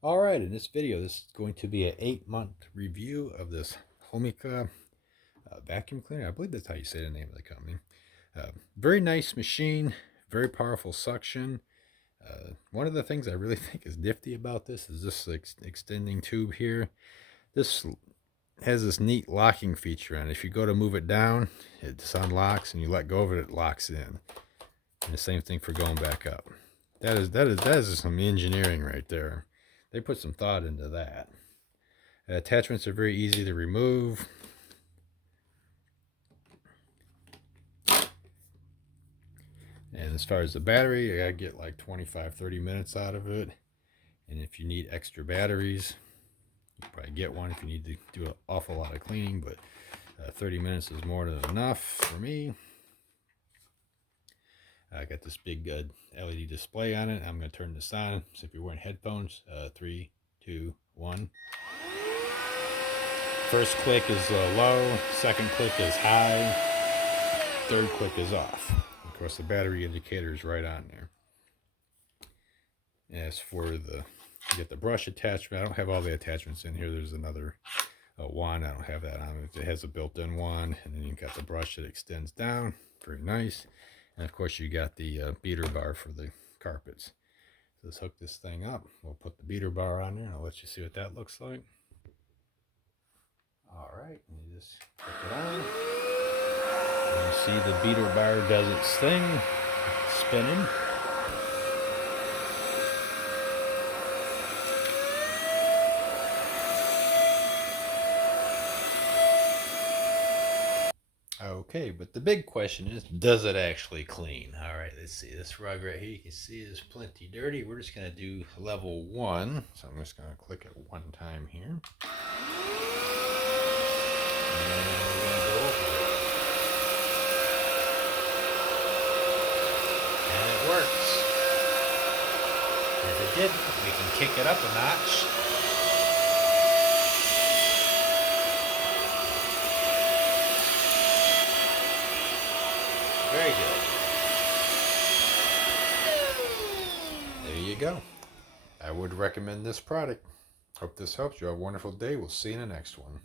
All right, in this video, this is going to be an 8-month review of this Homeika vacuum cleaner. I believe that's how you say the name of the company. Very nice machine, very powerful suction. One of the things I really think is nifty about this is this extending tube here. This has this neat locking feature on it. If you go to move it down, it just unlocks, and you let go of it, it locks in. And the same thing for going back up. That is some engineering right there. They put some thought into that. Attachments are very easy to remove. And as far as the battery, I get like 25-30 minutes out of it. And if you need extra batteries, you probably get one if you need to do an awful lot of cleaning, but 30 minutes is more than enough for me. I got this big LED display on it. I'm going to turn this on. So if you're wearing headphones, 3, 2, 1. First click is low, second click is high, third click is off. Of course, the battery indicator is right on there. As for you get the brush attachment. I don't have all the attachments in here. There's another wand. I don't have that on it. It has a built-in wand, and then you've got the brush that extends down. Very nice. And of course, you got the beater bar for the carpets. So let's hook this thing up. We'll put the beater bar on there, and I'll let you see what that looks like. All right, you just click it on. You see the beater bar does its thing, spinning. Okay, but the big question is, does it actually clean? All right, let's see. This rug right here, you can see is plenty dirty. We're just going to do level 1. So I'm just going to click it one time here. And we're going to go over it. And it works. If it didn't, we can kick it up a notch. Very good. There you go. I would recommend this product. Hope this helps you. Have a wonderful day. We'll see you in the next one.